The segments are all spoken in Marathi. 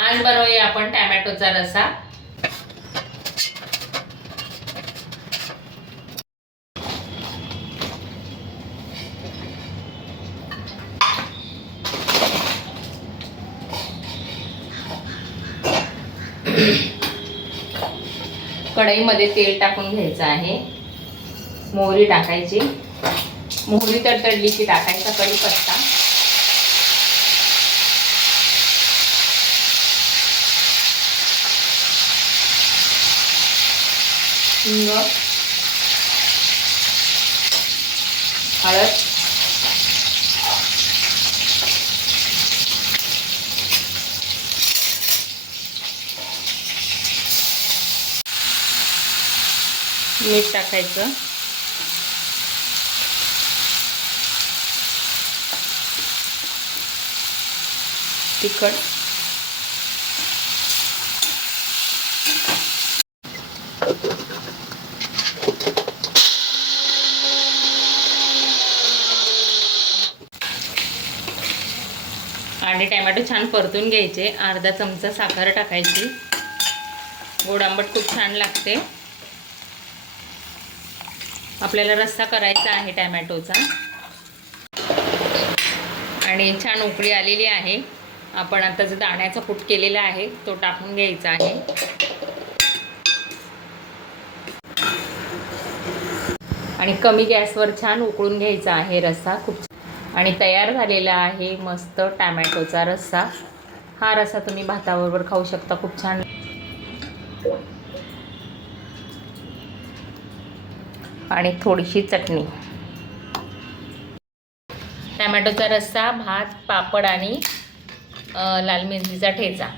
आज बनवूया आपण टोमॅटोचा रस्सा। कढईमध्ये तेल टाकून घ्यायचं आहे। मोहरी टाकायची। मोहरी तडतडली की टाकायचा कढीपत्ता। हिंग, हळद, मीठ टाकायचं। तिखट, आणि टोमॅटो छान परतून घ्यायचे। अर्धा चमचा साखर टाकायची। गोड आंबट खूप छान लागते। आपल्याला रस्सा करायचा आहे टोमॅटोचा। आणि छान उकळी आलेली आहे। आपण आता जो दाण्याचा कूट केलेला आहे तो टाकून घ्यायचा आहे। आणि कमी गॅसवर छान उकळून घ्यायचा आहे रस्सा। खूप आणि तयार झालेला आहे मस्त टोमॅटोचा रस्सा। हा रस्सा तुम्ही भाताबरोबर खाऊ शकता, खूप छान। आणि थोडीशी चटणी। टोमॅटोचा रस्सा, भात, पापड आणि लाल मिरचीचा ठेचा।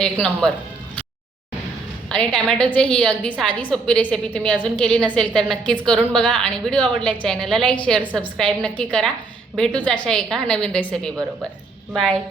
एक नंबर। आणि टोमॅटोची ही अगदी साधी सोपी रेसिपी तुम्ही अजून केली नसेल तर नक्कीच करून बघा। आणि व्हिडिओ आवडल्यास चॅनलला लाईक, शेअर, सबस्क्राईब नक्की करा। भेटूच अशा एका नवीन रेसिपी बरोबर। बाय।